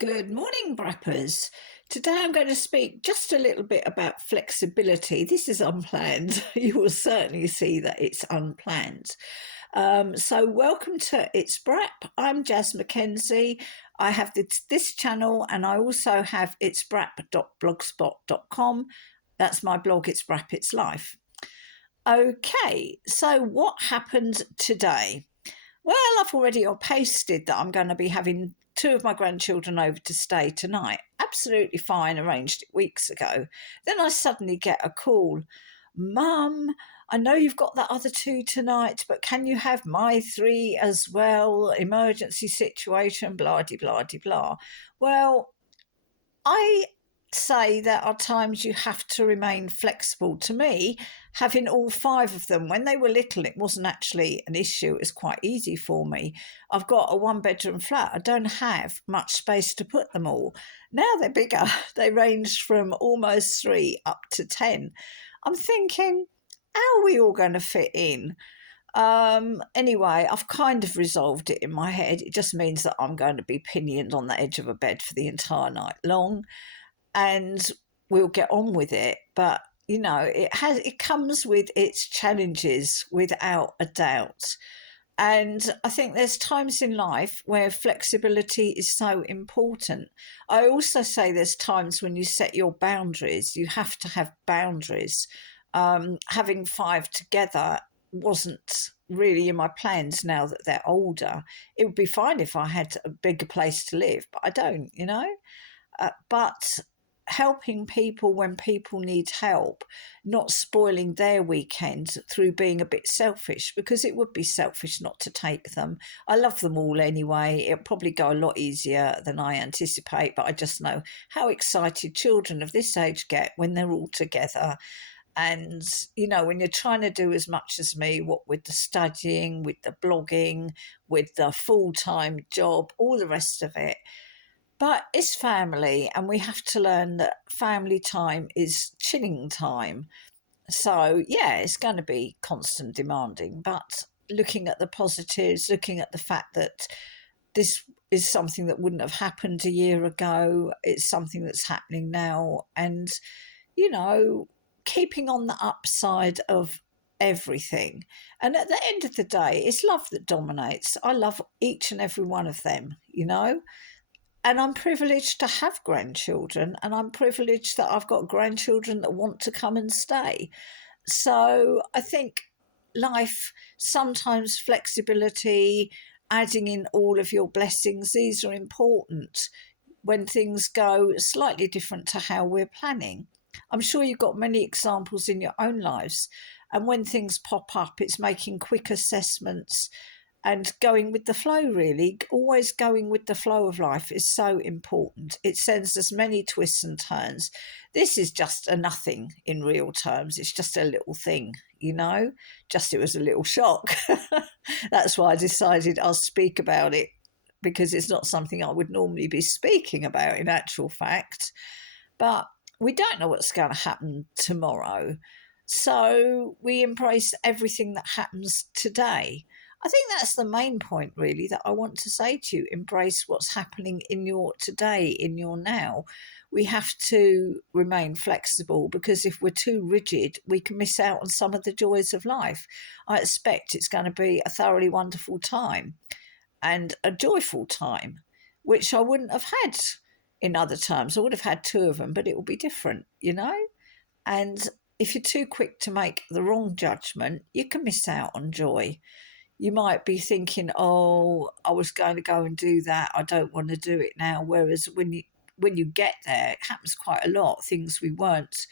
Good morning, Brappers. Today I'm going to speak just a little bit about flexibility. This is unplanned. You will certainly see that it's unplanned. So, welcome to It's Brap. I'm Jazz Mackenzie. I have this channel and I also have itsbrap.blogspot.com. That's my blog, It's Brap It's Life. Okay, so what happened today? Well, I've already posted that I'm going to be having two of my grandchildren over to stay tonight. Absolutely fine, arranged it weeks ago. Then I suddenly get a call. Mum, I know you've got the other two tonight, but can you have my three as well? Emergency situation, blah, de, blah, de, blah. Well, I say there are times you have to remain flexible. To me, having all five of them when they were little, it wasn't actually an issue. It was quite easy for me. I've got a one-bedroom flat. I don't have much space to put them all. Now they're bigger. They range from almost 3 up to 10. I'm thinking, how are we all going to fit in? Anyway, I've kind of resolved it in my head. It just means that I'm going to be pinioned on the edge of a bed for the entire night long, and we'll get on with it. But it comes with its challenges without a doubt. And I think there's times in life where flexibility is so important. I also say there's times when you set your boundaries, you have to have boundaries. Having five together wasn't really in my plans now that they're older. It would be fine if I had a bigger place to live, but I don't. But helping people when people need help, not spoiling their weekend through being a bit selfish, because it would be selfish not to take them. I love them all anyway. It'll probably go a lot easier than I anticipate, but I just know how excited children of this age get when they're all together. And, when you're trying to do as much as me, what with the studying, with the blogging, with the full time job, all the rest of it. But it's family, and we have to learn that family time is chilling time. So, yeah, it's going to be constant demanding, but looking at the positives, looking at the fact that this is something that wouldn't have happened a year ago, it's something that's happening now. And, you know, keeping on the upside of everything. And at the end of the day, it's love that dominates. I love each and every one of them. And I'm privileged to have grandchildren, and I'm privileged that I've got grandchildren that want to come and stay. So I think life, sometimes flexibility, adding in all of your blessings, these are important when things go slightly different to how we're planning. I'm sure you've got many examples in your own lives. And when things pop up, it's making quick assessments and going with the flow, really. Always going with the flow of life is so important. It sends us many twists and turns. This is just a nothing in real terms. It's just a little thing. Just it was a little shock. That's why I decided I'll speak about it, because it's not something I would normally be speaking about in actual fact. But we don't know what's going to happen tomorrow. So we embrace everything that happens today. I think that's the main point, really, that I want to say to you. Embrace what's happening in your today, in your now. We have to remain flexible, because if we're too rigid, we can miss out on some of the joys of life. I expect it's going to be a thoroughly wonderful time and a joyful time, which I wouldn't have had in other times. I would have had two of them, but it will be different. And if you're too quick to make the wrong judgment, you can miss out on joy. You might be thinking, oh, I was going to go and do that, I don't want to do it now. Whereas when you get there, it happens quite a lot. Things we weren't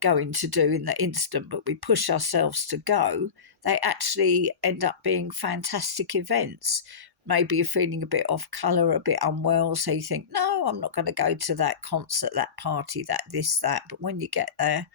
going to do in the instant, but we push ourselves to go, they actually end up being fantastic events. Maybe you're feeling a bit off colour, a bit unwell, so you think, no, I'm not going to go to that concert, that party, that, this, that. But when you get there,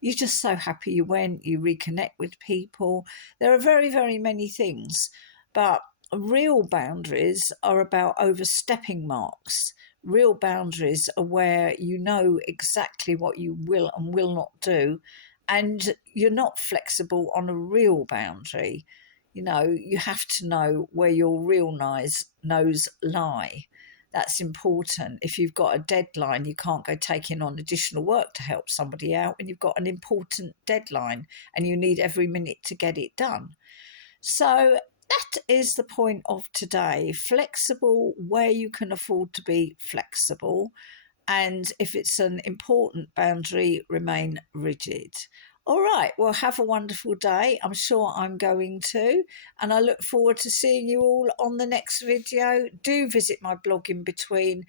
you're just so happy you went, you reconnect with people. There are very, very many things, but real boundaries are about overstepping marks. Real boundaries are where you know exactly what you will and will not do, and you're not flexible on a real boundary. You have to know where your real nose lie. That's important. If you've got a deadline, you can't go taking on additional work to help somebody out when you've got an important deadline and you need every minute to get it done. So that is the point of today. Flexible where you can afford to be flexible. And if it's an important boundary, remain rigid. All right, well, have a wonderful day. I'm sure I'm going to. And I look forward to seeing you all on the next video. Do visit my blog in between.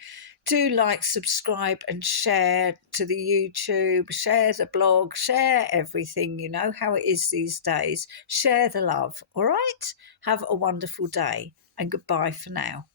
Do like, subscribe, and share to the YouTube. Share the blog. Share everything. You know how it is these days. Share the love. All right? Have a wonderful day. And goodbye for now.